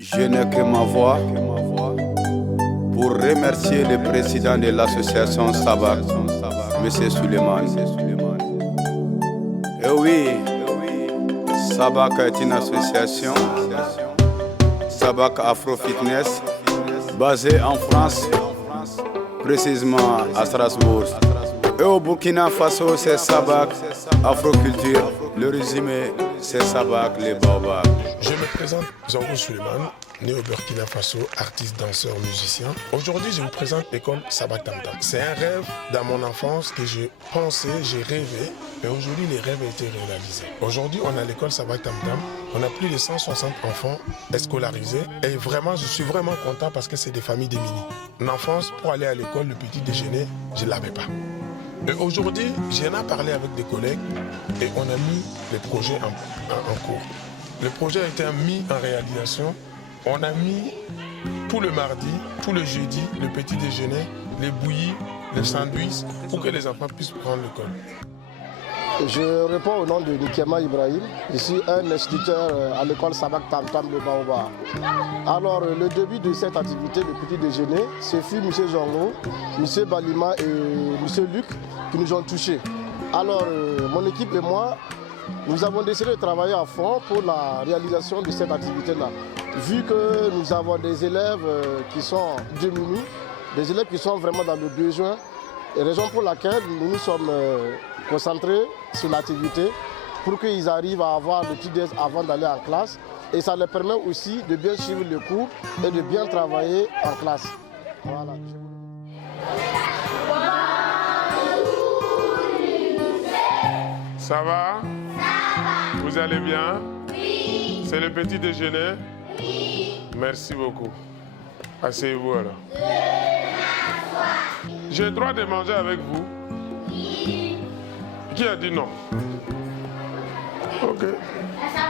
Je n'ai que ma voix pour remercier le président de l'association Sabak, M. Suleiman. Et oui, Sabak est une association, Sabak Afro Fitness, basée en France, précisément à Strasbourg. Et au Burkina Faso, c'est Sabak Afroculture. Le résumé, c'est Sabak les Baobabs. Je me présente Zango Suleiman, né au Burkina Faso, artiste, danseur, musicien. Aujourd'hui, je vous présente l'école Sabak Tam Tam. C'est un rêve dans mon enfance que j'ai pensé, j'ai rêvé, mais aujourd'hui, les rêves ont été réalisés. Aujourd'hui, on a l'école Sabak Tam Tam. On a plus de 160 enfants scolarisés. Et vraiment, je suis vraiment content parce que c'est des familles démunies. En enfance, pour aller à l'école, le petit déjeuner, je ne l'avais pas. Et aujourd'hui, j'en ai parlé avec des collègues et on a mis le projet en cours. Le projet a été mis en réalisation. On a mis tout le mardi, tout le jeudi, le petit déjeuner, les bouillies, les sandwichs, pour que les enfants puissent prendre l'école. Je réponds au nom de Nikema Ibrahim. Je suis un instituteur à l'école Sabak Tam Tam de Baobab. Alors, le début de cette activité, le petit déjeuner, ce fut M. Zongo, M. Balima et M. Luc qui nous ont touchés. Alors, mon équipe et moi, nous avons décidé de travailler à fond pour la réalisation de cette activité-là. Vu que nous avons des élèves qui sont démunis, des élèves qui sont vraiment dans le besoin, et raison pour laquelle nous nous sommes concentrés sur l'activité pour qu'ils arrivent à avoir le petit déj avant d'aller en classe. Et ça leur permet aussi de bien suivre le cours et de bien travailler en classe. Voilà. Ça va? Vous allez bien? Oui. C'est le petit déjeuner? Oui. Merci beaucoup. Asseyez-vous alors. J'ai le droit de manger avec vous? Oui. Qui a dit non? Ok.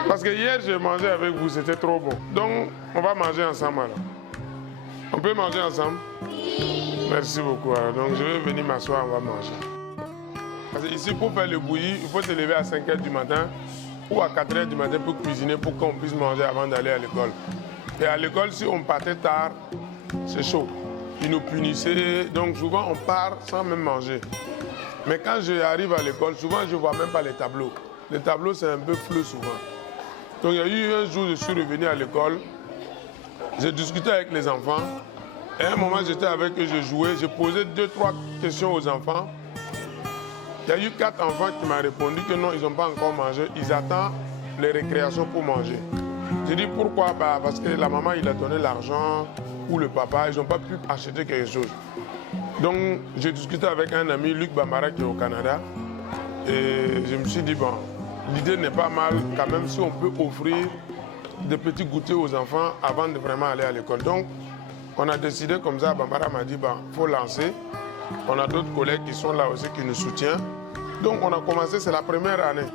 Parce que hier, j'ai mangé avec vous, c'était trop bon. Donc, on va manger ensemble alors. On peut manger ensemble? Oui. Merci beaucoup. Alors. Donc, je vais venir m'asseoir, on va manger. Parce que ici, pour faire le bouilli, il faut se lever à 5 h du matin ou à 4 h du matin pour cuisiner, pour qu'on puisse manger avant d'aller à l'école. Et à l'école, si on partait tard, c'est chaud. Ils nous punissaient, donc souvent on part sans même manger. Mais quand j'arrive à l'école, souvent je ne vois même pas les tableaux. Les tableaux, c'est un peu flou souvent. Donc il y a eu un jour, je suis revenu à l'école, j'ai discuté avec les enfants. Et à un moment, j'étais avec eux, je jouais, j'ai posé 2-3 questions aux enfants. Il y a eu 4 enfants qui m'ont répondu que non, ils n'ont pas encore mangé. Ils attendent les récréations pour manger. J'ai dit pourquoi? Parce que la maman, il a donné l'argent, ou le papa, ils n'ont pas pu acheter quelque chose. Donc, j'ai discuté avec un ami, Luc Bambara, qui est au Canada. Et je me suis dit, bon, l'idée n'est pas mal quand même si on peut offrir des petits goûters aux enfants avant de vraiment aller à l'école. Donc, on a décidé comme ça, Bambara m'a dit, bon, il faut lancer. On a d'autres collègues qui sont là aussi qui nous soutiennent. Donc on a commencé, c'est la première année.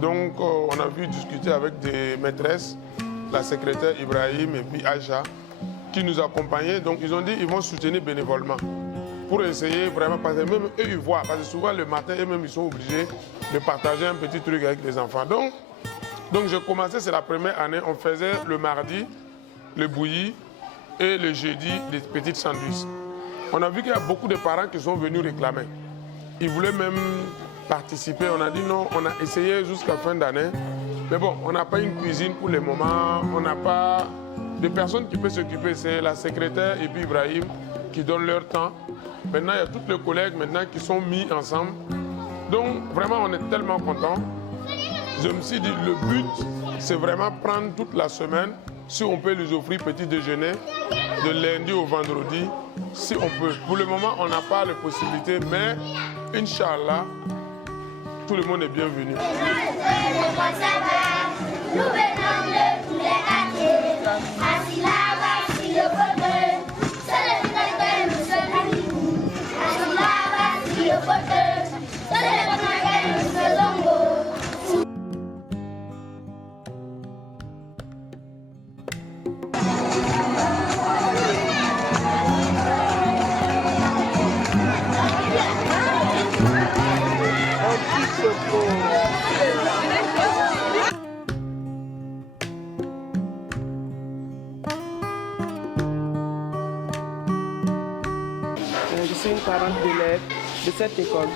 Donc on a pu discuter avec des maîtresses, la secrétaire Ibrahim et puis Aïcha, qui nous accompagnaient. Donc ils ont dit qu'ils vont soutenir bénévolement pour essayer vraiment, parce que même eux ils voient, parce que souvent le matin, eux-mêmes ils sont obligés de partager un petit truc avec les enfants. Donc j'ai commencé, c'est la première année, on faisait le mardi, le bouilli et le jeudi, des petites sandwiches. On a vu qu'il y a beaucoup de parents qui sont venus réclamer. Ils voulaient même participer. On a dit non, on a essayé jusqu'à fin d'année. Mais bon, on n'a pas une cuisine pour le moment. On n'a pas de personnes qui peuvent s'occuper. C'est la secrétaire et puis Ibrahim qui donnent leur temps. Maintenant, il y a tous les collègues maintenant qui sont mis ensemble. Donc, vraiment, on est tellement contents. Je me suis dit, le but, c'est vraiment prendre toute la semaine. Si on peut les offrir petit déjeuner de lundi au vendredi, si on peut. Pour le moment, on n'a pas la possibilité, mais Inch'Allah, tout le monde est bienvenu. suis une parente d'élève de cette école.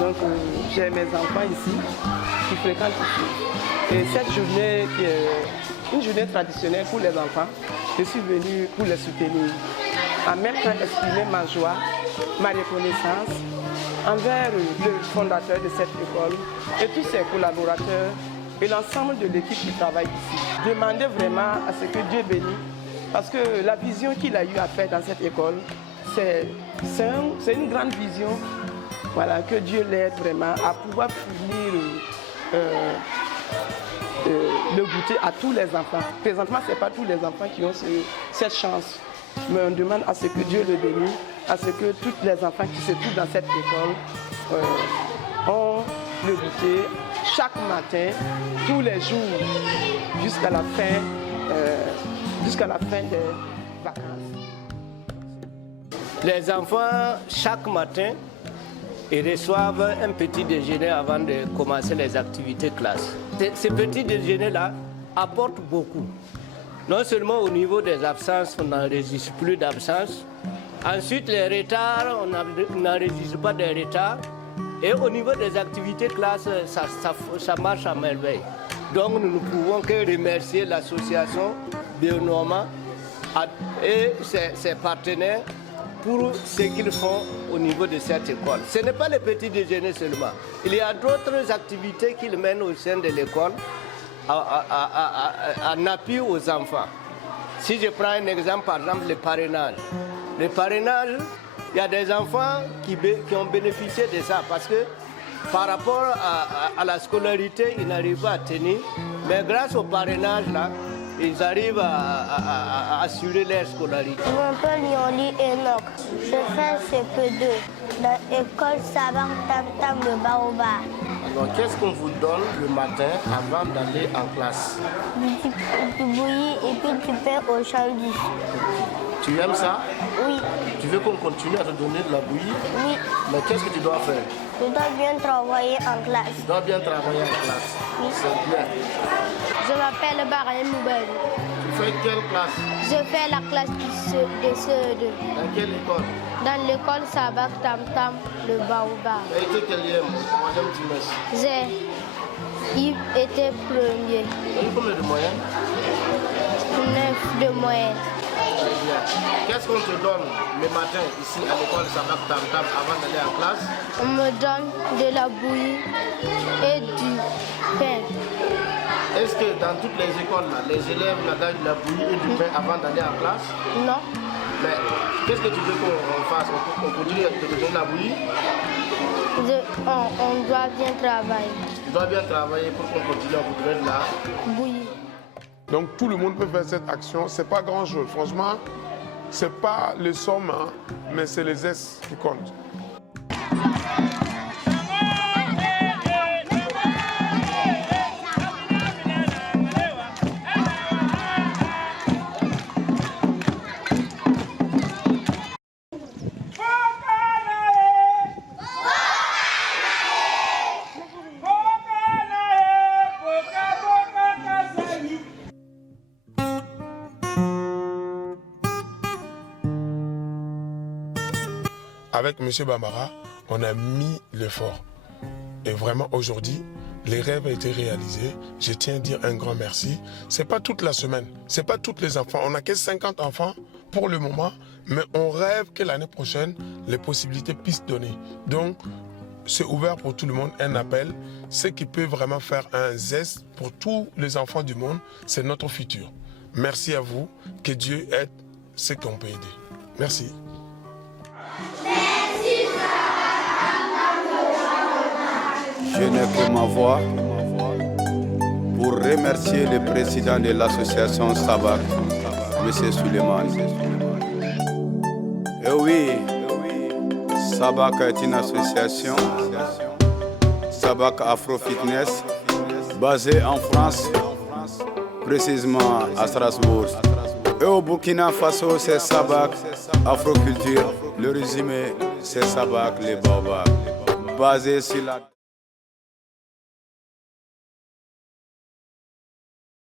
Donc j'ai mes enfants ici qui fréquentent ici. Et cette journée qui est une journée traditionnelle pour les enfants, je suis venue pour les soutenir. En même temps exprimer ma joie, ma reconnaissance envers le fondateur de cette école et tous ses collaborateurs et l'ensemble de l'équipe qui travaille ici. Demander vraiment à ce que Dieu bénisse, parce que la vision qu'il a eu à faire dans cette école, c'est une grande vision. Voilà, que Dieu l'aide vraiment à pouvoir fournir le goûter à tous les enfants. Présentement, ce n'est pas tous les enfants qui ont cette chance. Mais on demande à ce que Dieu le bénisse, à ce que tous les enfants qui se trouvent dans cette école ont le goûter chaque matin, tous les jours, jusqu'à la fin des vacances. Les enfants, chaque matin, ils reçoivent un petit déjeuner avant de commencer les activités classe. Ce petit déjeuner-là apporte beaucoup. Non seulement au niveau des absences, on n'enregistre plus d'absences. Ensuite, les retards, on n'enregistre pas de retards. Et au niveau des activités classe, ça marche à merveille. Donc nous ne pouvons que remercier l'association Bionorma et ses partenaires pour ce qu'ils font au niveau de cette école. Ce n'est pas le petit déjeuner seulement. Il y a d'autres activités qu'ils mènent au sein de l'école en appui aux enfants. Si je prends un exemple, par exemple, le parrainage. Le parrainage, il y a des enfants qui ont bénéficié de ça parce que par rapport à la scolarité, ils n'arrivent pas à tenir. Mais grâce au parrainage, là, ils arrivent à assurer leur scolarité. Je m'appelle Yoli Enoch. Je fais CP2 dans l'école Sabak Tam Tam de Baoba. Alors, qu'est-ce qu'on vous donne le matin avant d'aller en classe? Tu bouillis et puis tu fais au chandu. Tu aimes ça? Oui. Tu veux qu'on continue à te donner de la bouillie? Oui. Mais qu'est-ce que tu dois faire? Tu dois bien travailler en classe. Tu dois bien travailler en classe. Oui. C'est bien. Je m'appelle Barayem Moubel. Tu fais quelle classe? Je fais la classe de CE2. Dans quelle école? Dans l'école Sabak Tam Tam de Baoba. Tu as été quatrième, troisième trimestre. J'ai été premier. Tu as eu combien de moyenne? 9 de moyenne. Qu'est-ce qu'on te donne le matin ici à l'école Sabak Tam Tam avant d'aller en classe? On me donne de la bouillie et du pain. Est-ce que dans toutes les écoles, là, les élèves gagnent de la bouillie et du pain avant d'aller en classe? Non. Mais qu'est-ce que tu veux qu'on fasse? On continue à te donner la bouillie? On doit bien travailler. Tu dois bien travailler pour qu'on continue à vous donner de la bouillie. Donc tout le monde peut faire cette action, c'est pas grand chose. Franchement, c'est pas les sommes, hein, mais c'est les S qui comptent. Avec M. Bambara, on a mis l'effort. Et vraiment, aujourd'hui, les rêves ont été réalisés. Je tiens à dire un grand merci. Ce n'est pas toute la semaine, ce n'est pas tous les enfants. On n'a que 50 enfants pour le moment, mais on rêve que l'année prochaine, les possibilités puissent donner. Donc, c'est ouvert pour tout le monde, un appel. Ce qui peut vraiment faire un zeste pour tous les enfants du monde, c'est notre futur. Merci à vous, que Dieu aide ceux qu'on peut aider. Merci. Je n'ai que ma voix pour remercier le président de l'association Sabak, M. Suleiman. Et oui, Sabak est une association, Sabak Afro Fitness, basée en France, précisément à Strasbourg. Et au Burkina Faso, c'est Sabak Afroculture. Le résumé, c'est Sabak les Baobabs, basé sur la...